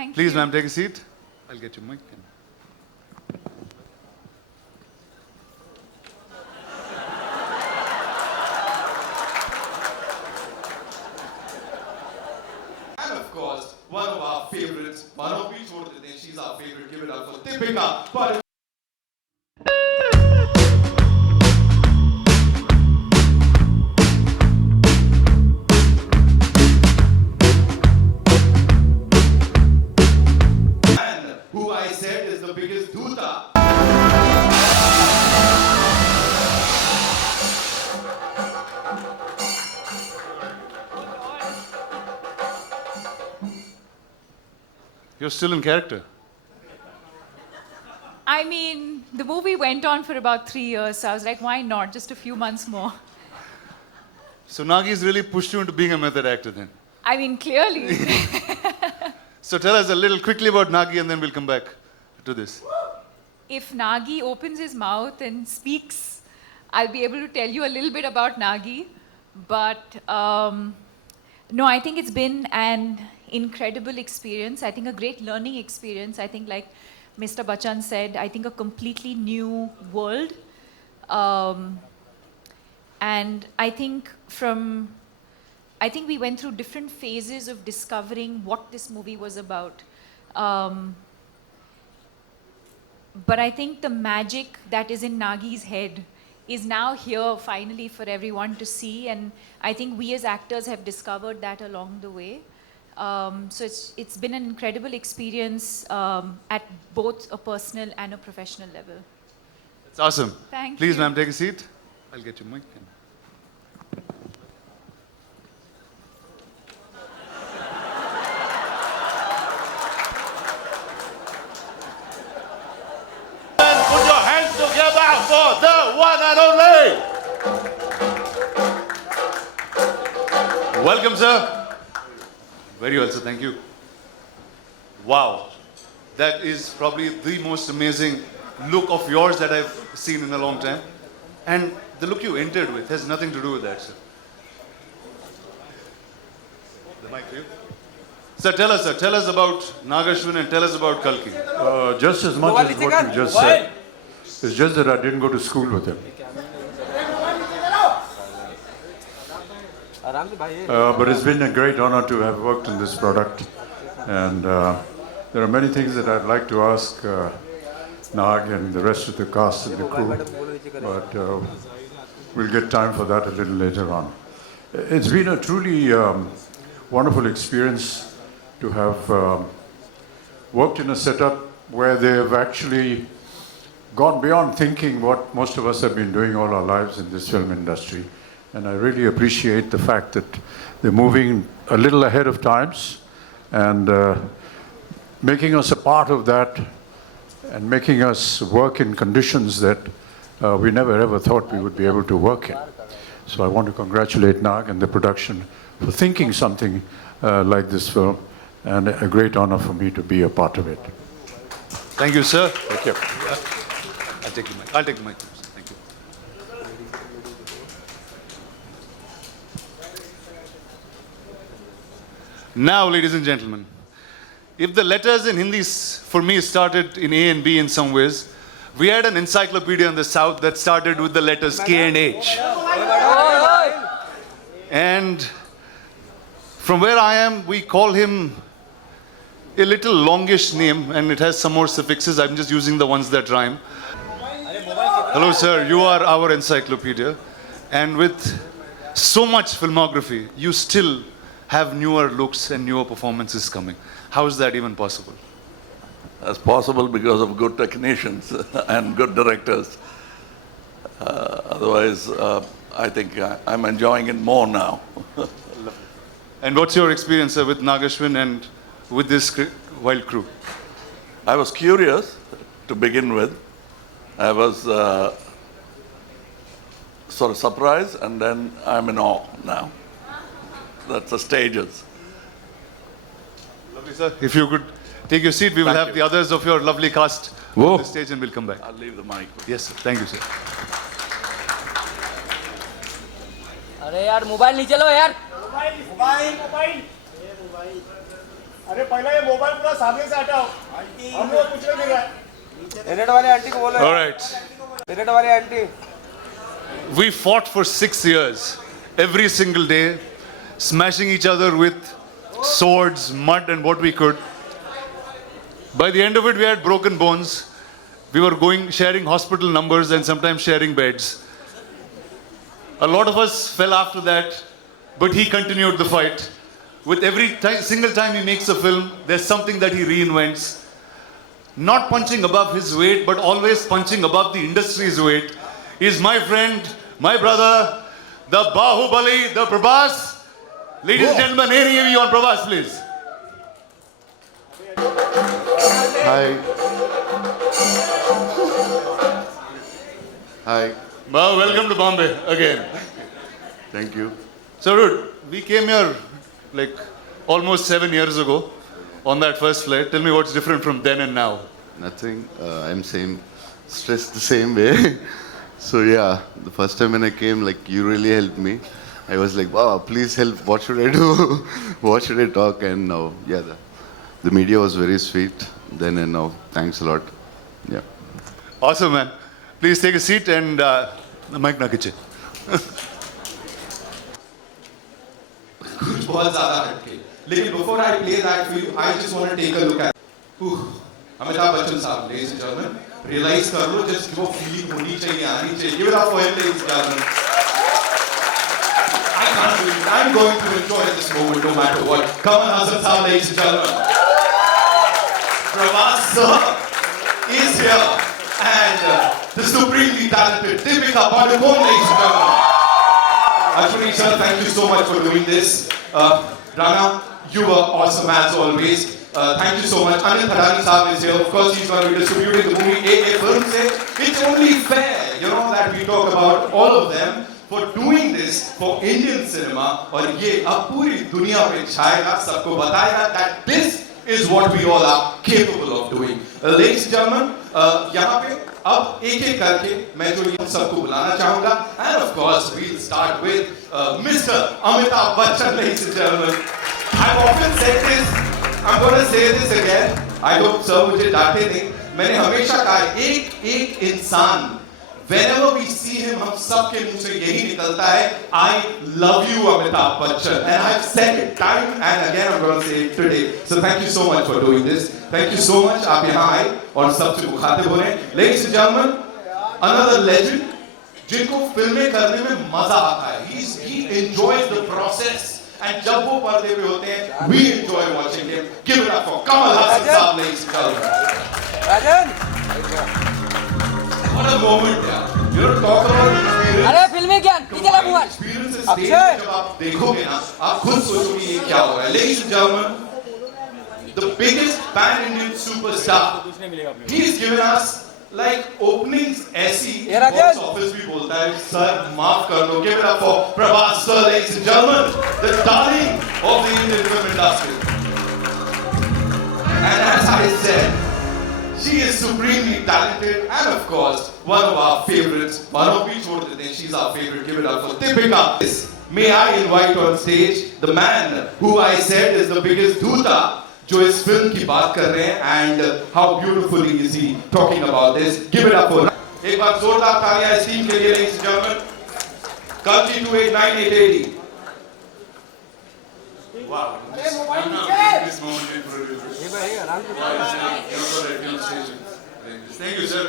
Thank Please, you. ma'am, take a seat. I'll get you mic. And of course, one of our favorites, she's our favorite. Give it up for Deepika Padukone. And who I said is the biggest Dhuta. You're still in character. I mean, the movie went on for about 3 years, so I was like, why not? Just a few months more. So Nagi's really pushed you into being a method actor then. I mean, clearly. So tell us a little quickly about Nagi and then we'll come back to this. If Nagi opens his mouth and speaks, I'll be able to tell you a little bit about Nagi. But no, I think it's been an incredible experience. I think a great learning experience. I think, like Mr. Bachchan said, I think a completely new world. And I think we went through different phases of discovering what this movie was about. But I think the magic that is in Nagi's head is now here finally for everyone to see, and I think we as actors have discovered that along the way. So it's been an incredible experience at both a personal and a professional level. That's awesome. Thank Please, you. ma'am, take a seat. I'll get you mic. Put your hands together for the one and only. Welcome, sir. Very well, sir. Thank you. Wow. That is probably the most amazing look of yours that I've seen in a long time. And the look you entered with has nothing to do with that, sir. The mic for you. Sir, tell us about Nagashwin and tell us about Kalki. Just as much as what you just said. It's just that I didn't go to school with him. But it's been a great honor to have worked in this product. And there are many things that I'd like to ask Nag and the rest of the cast and the crew. But we'll get time for that a little later on. It's been a truly wonderful experience to have worked in a setup where they have actually gone beyond thinking what most of us have been doing all our lives in this film industry. And I really appreciate the fact that they're moving a little ahead of times and making us a part of that and making us work in conditions that we never ever thought we would be able to work in. So I want to congratulate Nag and the production for thinking something like this film, and a great honor for me to be a part of it. Thank you, sir. Thank you. I'll take the mic. I'll take the mic. Thank you. Now, ladies and gentlemen, if the letters in Hindi for me started in A and B in some ways, we had an encyclopedia in the South that started with the letters K and H. And from where I am, we call him a little longish name, and it has some more suffixes. I'm just using the ones that rhyme. Hello, sir. You are our encyclopedia. And with so much filmography, you still have newer looks and newer performances coming. How is that even possible? That's possible because of good technicians and good directors. Otherwise, I think I'm enjoying it more now. And what's your experience with Nagashwin and with this wild crew? I was curious to begin with. I was sort of surprised, and then I'm in awe now. That's the stages. Lovely, sir. If you could take your seat, we will Thank have you. the others of your lovely cast on the stage and we'll come back. I'll leave the mic. Yes, sir. Thank you, sir. अरे यार mobile नहीं चलो यार अरे पहला ये mobile पूरा सामने से हटाओ, हम लोग कुछ नहीं मिल रहा है। पेरेड वाले आंटी को बोलो। All right. पेरेड वाले aunty. We fought for 6 years, every single day, smashing each other with swords, mud, and what we could. By the end of it, we had broken bones. We were sharing hospital numbers and sometimes sharing beds. A lot of us fell after that, but he continued the fight. With every single time he makes a film, there's something that he reinvents. Not punching above his weight, but always punching above the industry's weight. He's my friend, my brother, the Baahubali, the Prabhas. Ladies and gentlemen, any of you on Prabhas, please. Hi. Hi. Well, welcome to Bombay again. Thank you. So, dude, we came here like almost 7 years ago on that first flight. Tell me what's different from then and now. Nothing. I'm stressed the same way. So yeah, the first time when I came, like you really helped me. I was like, wow, please help. What should I do? What should I talk? And now, yeah, the media was very sweet then and now. Thanks a lot. Yeah. Awesome, man. Please take a seat and mic na kiche. कुछ बहुत ज़्यादा हटके. लेकिन before I play that for you, I just want to take a look at. Amitabh Bachchan साहब, ladies and gentlemen, realize कर लो, just वो feeling होनी चाहिए, आनी चाहिए. Give it up for him, ladies and gentlemen. I can't believe it. I'm going to enjoy this moment no matter what. Come on, Hassan साहब, ladies and gentlemen. Prabhas sir is here, and the supremely talented Deepika Padukone, ladies and gentlemen. Ashwini sir, thank you so much for doing this. Rana, you were awesome as always. Thank you so much. Anil Thadani Saab is here. Of course, he's going to be distributing the movie AA Films. It's only fair, that we talk about all of them for doing this for Indian cinema. और ये अब पूरी दुनिया में छाएगा, सबको बताएगा that this is what we all are capable of doing. Ladies and gentlemen, यहाँ पे अब एक-एक करके मैं जो ये सबको बुलाना चाहूँगा. And of course, we'll start with Mr. Amitabh Bachchan, ladies and gentlemen. I've often said this. I'm going to say this again. I hope sir मुझे डांटे नहीं. मैंने हमेशा कहा एक इंसान, whenever we see him, हम सबके मुंह से यही निकलता है, I love you, Amitabh Bachchan. And I've said it time and again. I'm going to say it today. So thank you so much for doing this. Thank you so much. आप यहाँ आए और सबसे मुखातिब हो रहे हैं. Ladies and gentlemen, another legend, जिनको फिल्में करने में मजा आता है. He enjoys the process. And जब वो पर्दे पे होते हैं, we enjoy watching him. Give it up for Kamal Hassan साहब, ladies and gentlemen. Rajan. What a moment, यार. Talk about experience. अरे फिल्में क्या? नीचे ला मोबाइल। Experiences stage पे जब आप देखोगे ना, आप खुद सोचोगे ये क्या हो रहा है. Ladies and gentlemen, the biggest pan-Indian superstar. He's given us like openings ऐसी box office भी बोलता है, sir माफ कर दो. Give it up for Prabhas sir, ladies and gentlemen, the darling of the Indian film industry. And as I said, she is supremely talented and of course one of our favorites. She's our favorite. Give it up for Deepika. May I invite on stage the man who I said is the biggest dhuta जो इस film की बात कर रहे हैं and how beautifully is he talking about this. Give it up for एक बार जोरदार तालियां इस टीम के लिए, ladies and gentlemen. Kalki 289880. Wow. This moment in Thank you, sir.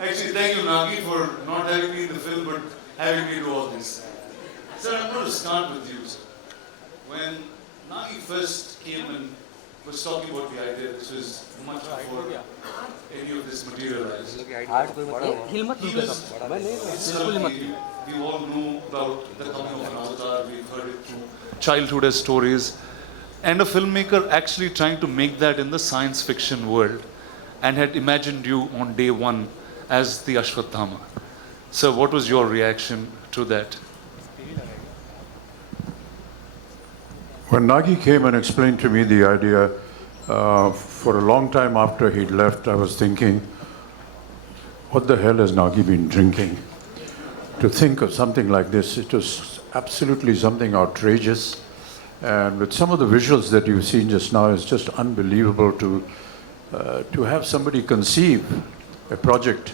Actually, thank you, Nagi, for not having me in the film, but having me do all this. Sir, I'm going to start with you, sir. When Nagi first came and was talking about the idea, which was much before any of this materialized. We all know about the coming of an avatar, we've heard it through childhood as stories, and a filmmaker actually trying to make that in the science fiction world and had imagined you on day one as the Ashwatthama. So what was your reaction to that? When Nagi came and explained to me the idea, for a long time after he'd left, I was thinking, what the hell has Nagi been drinking? To think of something like this, it was absolutely something outrageous. And with some of the visuals that you've seen just now, it's just unbelievable to have somebody conceive a project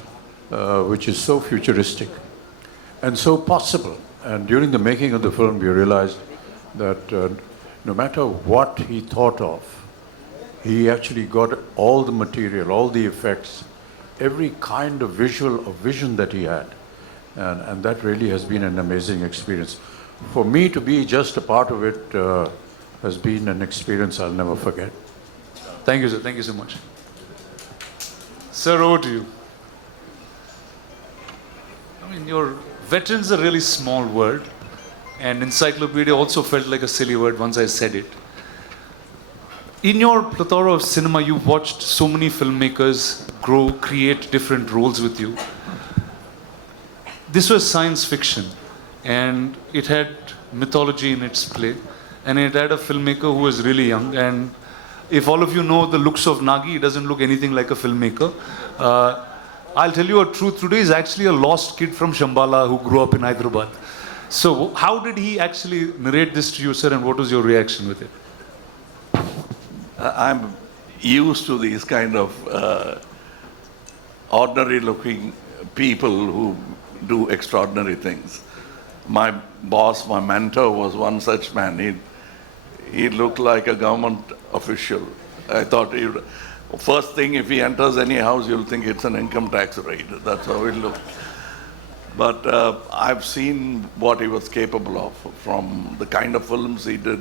which is so futuristic and so possible. And during the making of the film, we realized that no matter what he thought of, he actually got all the material, all the effects, every kind of visual or vision that he had. And that really has been an amazing experience. For me to be just a part of it has been an experience I'll never forget. Thank you, sir. Thank you so much. Sir, over to you. I mean, your veteran's a really small word, and encyclopedia also felt like a silly word once I said it. In your plethora of cinema, you've watched so many filmmakers grow, create different roles with you. This was science fiction, and it had mythology in its play, and it had a filmmaker who was really young. And if all of you know the looks of Nagi, he doesn't look anything like a filmmaker. I'll tell you a truth, today is actually a lost kid from Shambhala who grew up in Hyderabad. So how did he actually narrate this to you, sir, and what was your reaction with it? I'm used to these kind of ordinary looking people who do extraordinary things. My boss, my mentor was one such man. He looked like a government official. I thought first thing, if he enters any house, you'll think it's an income tax raid. That's how he looked. But I've seen what he was capable of from the kind of films he did.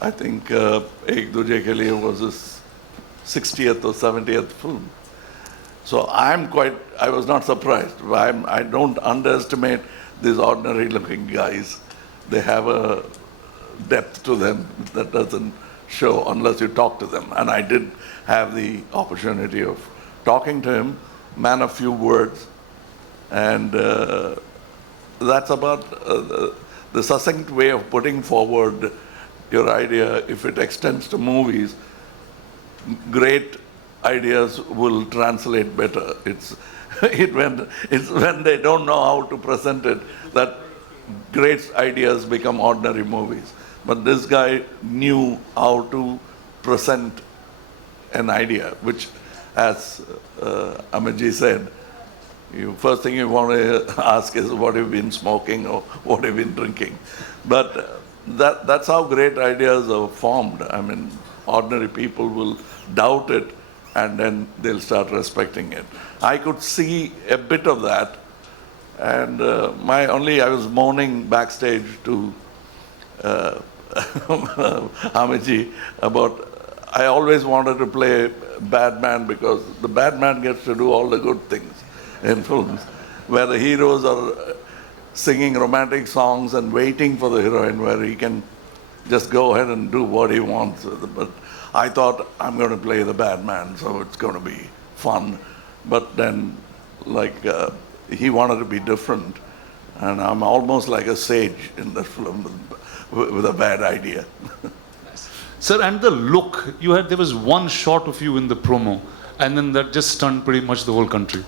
I think Ek Duje Ke Liye was his 60th or 70th film. So I was not surprised. I don't underestimate these ordinary looking guys. They have a depth to them that doesn't show unless you talk to them. And I did have the opportunity of talking to him, man of few words. And that's about the succinct way of putting forward your idea. If it extends to movies, great ideas will translate better. It's when they don't know how to present it that great ideas become ordinary movies. But this guy knew how to present an idea, which, as Amitji said, first thing you want to ask is what have you been smoking or what have you been drinking. But that's how great ideas are formed. I mean, ordinary people will doubt it and then they'll start respecting it. I could see a bit of that, and I was moaning backstage to Amitji about, I always wanted to play bad man because the bad man gets to do all the good things in films, where the heroes are singing romantic songs and waiting for the heroine, where he can just go ahead and do what he wants. But I thought, I'm going to play the bad man, so it's going to be fun. But then, he wanted to be different, and I'm almost like a sage in the film with a bad idea. Sir, and the look, there was one shot of you in the promo, and then that just stunned pretty much the whole country.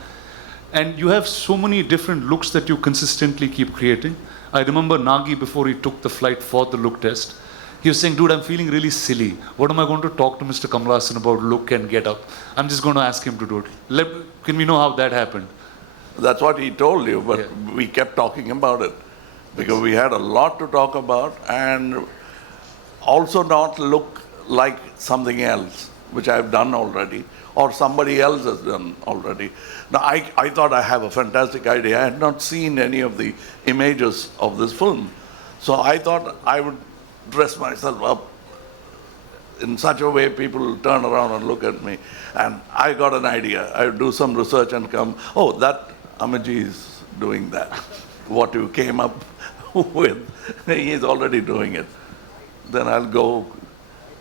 And you have so many different looks that you consistently keep creating. I remember Nagi, before he took the flight for the look test, he was saying, dude, I'm feeling really silly. What am I going to talk to Mr. Kamal Haasan about look and get up? I'm just going to ask him to do it. Can we know how that happened? That's what he told you, but we kept talking about it because we had a lot to talk about, and also not look like something else, which I've done already, or somebody else has done already. Now, I thought I have a fantastic idea. I had not seen any of the images of this film. So I thought I would dress myself up in such a way people will turn around and look at me. And I got an idea. I would do some research and come, oh, that Amitji is doing that. What you came up with, he's already doing it. Then I'll go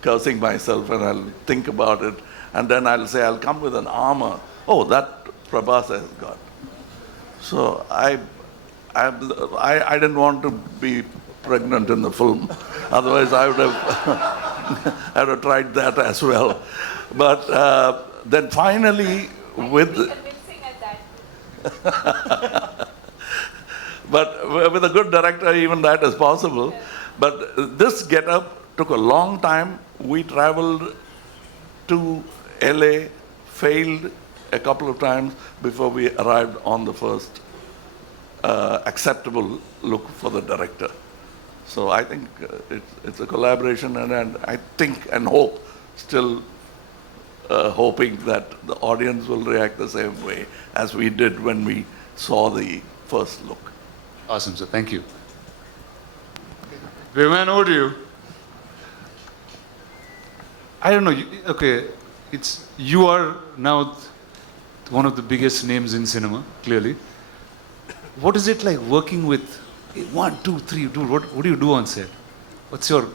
cursing myself and I'll think about it. And then I'll say, I'll come with an armor. Oh, that Prabhas has got. So I didn't want to be pregnant in the film. Otherwise, I would have tried that as well. But then finally, but with a good director, even that is possible. But this get-up took a long time. We traveled to LA, failed a couple of times before we arrived on the first acceptable look for the director. So I think it's a collaboration, and I think and hope, still hoping that the audience will react the same way as we did when we saw the first look. Awesome, sir. Thank you. Viman, over to you. I don't know. Okay, you are now one of the biggest names in cinema, clearly. What is it like working with 1, 2, 3, dude? What do you do on set? What's your...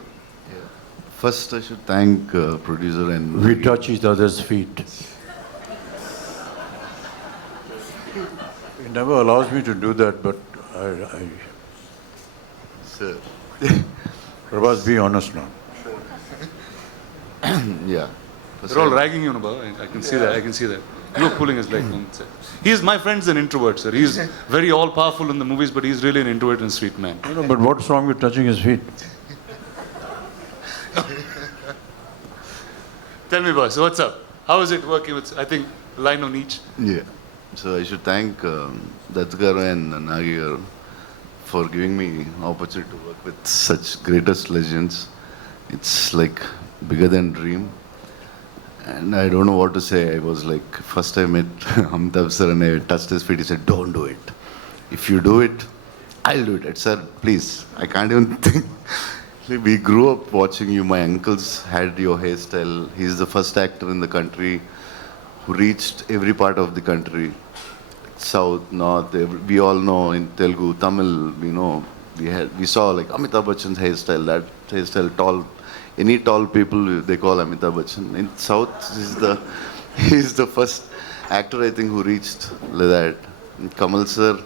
First, I should thank producer and... We touch each other's feet. He never allows me to do that, but I Sir. Prabhas, be honest now. Yeah. They're all ragging you, Baba. I can see that. I can see that. You're pulling his leg. My friend's an introvert, sir. He's very all-powerful in the movies, but he's really an introvert and sweet man. No, but what's wrong with touching his feet? Tell me, boss, what's up? How is it working with, I think, line on each? Yeah. So I should thank Dattgaru and Nagi for giving me opportunity to work with such greatest legends. It's like bigger than dream. And I don't know what to say. I was like, first I met Amitabh sir and I touched his feet. He said, don't do it. If you do it, I'll do it. I said, please, I can't even think. We grew up watching you. My uncles had your hairstyle. He's the first actor in the country who reached every part of the country. South, North, we all know in Telugu, Tamil, we saw like Amitabh Bachchan's hairstyle, that hairstyle, tall. Any tall people, they call Amitabh Bachchan. In South, he's the first actor, I think, who reached like that. And Kamal sir,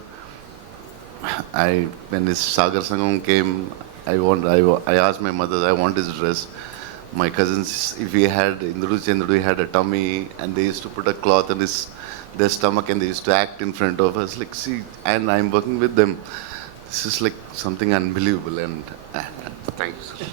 when his Sagar Sangam came, I asked my mother, I want his dress. My cousins, if he had, Indru Chandru, he had a tummy, and they used to put a cloth on their stomach, and they used to act in front of us. Like, see, and I'm working with them. This is like something unbelievable, and thank you, sir.